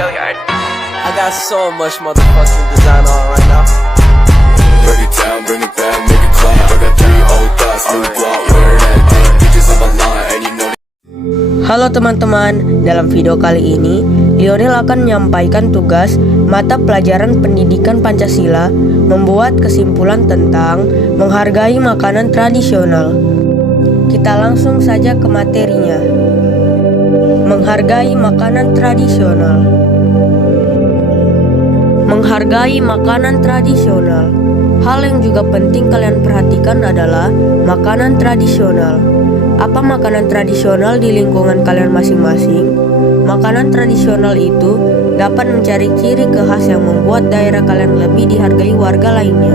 I got so much motherfucking design on right now. Break it down, bring it back, make it clap. I got 3 old thoughts, new block, where that thing. Bitches on my line, and you know. Halo teman-teman, dalam video kali ini Lionel akan menyampaikan tugas mata pelajaran pendidikan Pancasila membuat kesimpulan tentang menghargai makanan tradisional. Kita langsung saja ke materinya. Menghargai makanan tradisional. Menghargai makanan tradisional. Hal yang juga penting kalian perhatikan adalah makanan tradisional. Apa makanan tradisional di lingkungan kalian masing-masing? Makanan tradisional itu dapat mencari ciri khas yang membuat daerah kalian lebih dihargai warga lainnya.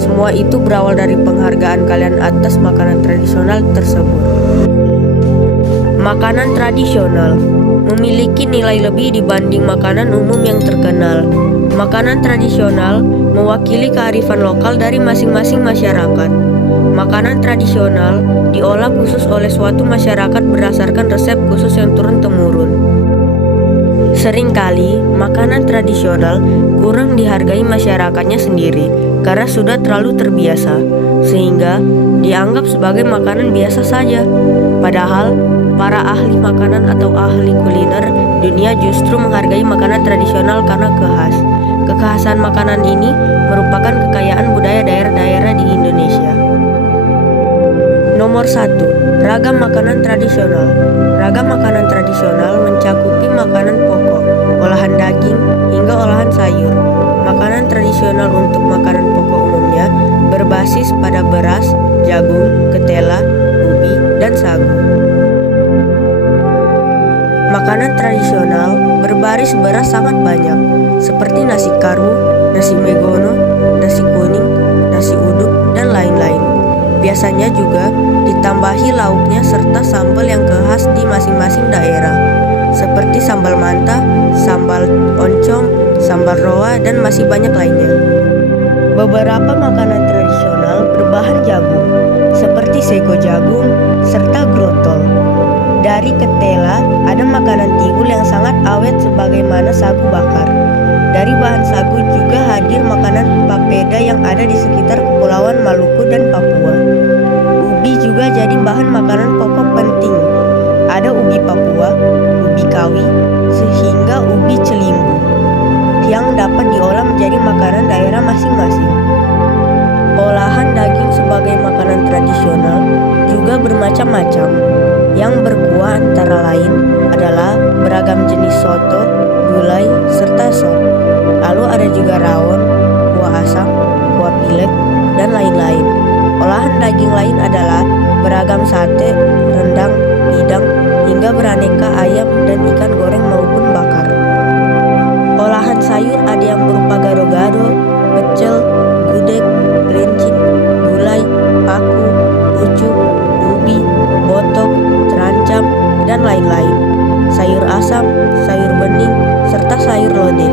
Semua itu berawal dari penghargaan kalian atas makanan tradisional tersebut. Makanan tradisional memiliki nilai lebih dibanding makanan umum yang terkenal. Makanan tradisional mewakili kearifan lokal dari masing-masing masyarakat. Makanan tradisional diolah khusus oleh suatu masyarakat berdasarkan resep khusus yang turun-temurun. Seringkali makanan tradisional kurang dihargai masyarakatnya sendiri karena sudah terlalu terbiasa, sehingga dianggap sebagai makanan biasa saja. Padahal para ahli makanan atau ahli kuliner dunia justru menghargai makanan tradisional karena kekhasan makanan ini merupakan kekayaan budaya daerah-daerah di Indonesia. Nomor 1. Ragam makanan tradisional. Ragam makanan tradisional mencakupi makanan pokok, olahan daging, hingga olahan sayur. Makanan tradisional untuk makanan pokok umumnya berbasis pada beras, jagung, ketela, ubi, dan sagu. Makanan tradisional berbaris beras sangat banyak, seperti nasi karu, nasi megono, nasi kuning, nasi uduk, dan lain-lain. Biasanya juga ditambahi lauknya serta sambal yang khas di masing-masing daerah, seperti sambal manta, sambal oncom, sambal roa, dan masih banyak lainnya. Beberapa makanan tradisional berbahan jagung, seperti sego jagung, serta grotol. Dari ketela, ada makanan tiwul yang sangat awet sebagaimana sagu bakar. Dari bahan sagu juga hadir makanan papeda yang ada di sekitar Kepulauan Maluku dan Papua. Ubi juga jadi bahan makanan pokok penting. Ada ubi Papua, ubi kawi, sehingga ubi celimbu yang dapat diolah menjadi makanan daerah masing-masing. Olahan daging sebagai makanan tradisional juga bermacam-macam. Yang berkuah antara lain adalah beragam jenis soto, gulai, serta sop. Lalu ada juga rawon, kuah asam, kuah pilek, dan lain-lain. Olahan daging lain adalah beragam sate, rendang, pidang, hingga beraneka ayam dan ikan goreng maupun bakar. Olahan sayur ada yang berupa gado-gado, pecel, gudeg, gelincing, gulai, paku, pucuk, ubi, botok, terancam, dan lain-lain. Sayur asam, sayur bening, serta sayur lodeh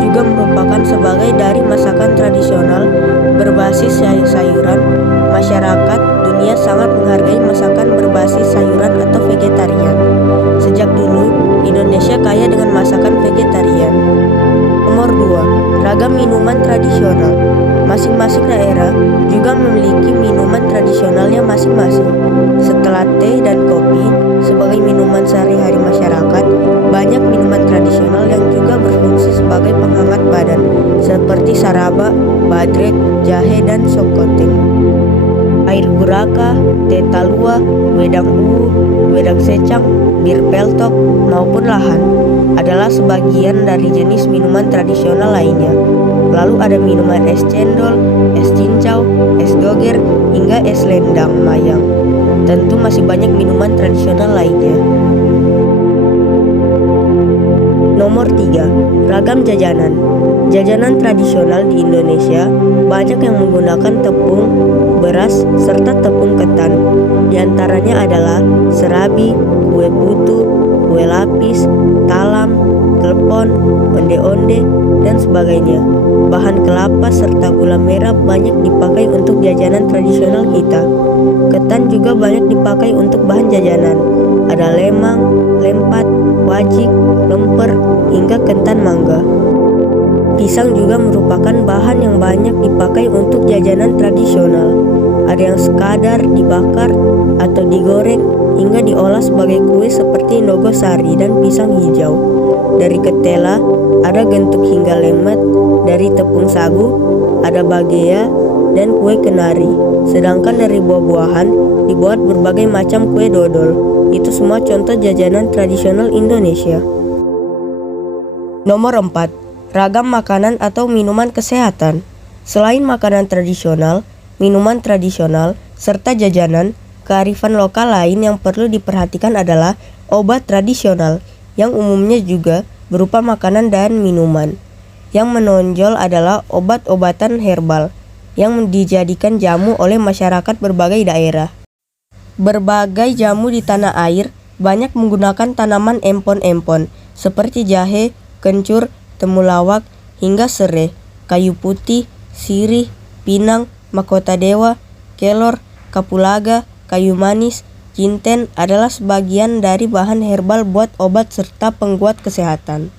juga merupakan sebagai dari masakan tradisional berbasis sayur-sayuran. Masyarakat dunia sangat menghargai masakan berbasis sayuran atau vegetarian. Sejak dulu, Indonesia kaya dengan masakan vegetarian. Nomor 2. Ragam minuman tradisional. Masing-masing daerah juga memiliki minuman tradisionalnya masing-masing. Setelah teh dan kopi sebagai minuman sehari-hari masyarakat, banyak minuman tradisional yang juga berfungsi sebagai penghangat badan, seperti saraba, badrek, jahe, dan sokoteng. Air guraka, teh talua, wedang uwu, wedang secang, bir peltok, maupun lahan adalah sebagian dari jenis minuman tradisional lainnya. Lalu ada minuman es cendol, es cincau, es doger, hingga es lendang mayang. Tentu masih banyak minuman tradisional lainnya. Nomor 3. Ragam jajanan. Jajanan tradisional di Indonesia banyak yang menggunakan tepung, beras, serta tepung ketan. Di antaranya adalah serabi, kue putu, kue lapis, talam, telepon, onde-onde, dan sebagainya. Bahan kelapa serta gula merah banyak dipakai untuk jajanan tradisional kita. Ketan juga banyak dipakai untuk bahan jajanan. Ada lemang, lempat, wajik, lemper, hingga kentan mangga. Pisang juga merupakan bahan yang banyak dipakai untuk jajanan tradisional. Ada yang sekadar dibakar atau digoreng hingga diolah sebagai kue seperti nogosari dan pisang hijau. Dari ketela ada gentuk hingga lemet, dari tepung sagu ada bagea dan kue kenari. Sedangkan dari buah-buahan dibuat berbagai macam kue dodol. Itu semua contoh jajanan tradisional Indonesia. Nomor 4. Ragam makanan atau minuman kesehatan. Selain makanan tradisional, minuman tradisional, serta jajanan, kearifan lokal lain yang perlu diperhatikan adalah obat tradisional, yang umumnya juga berupa makanan dan minuman. Yang menonjol adalah obat-obatan herbal, yang dijadikan jamu oleh masyarakat berbagai daerah. Berbagai jamu di tanah air banyak menggunakan tanaman empon-empon, seperti jahe, kencur, temulawak, hingga serai, kayu putih, sirih, pinang, mahkota dewa, kelor, kapulaga, kayu manis, jinten adalah sebagian dari bahan herbal buat obat serta pengguat kesehatan.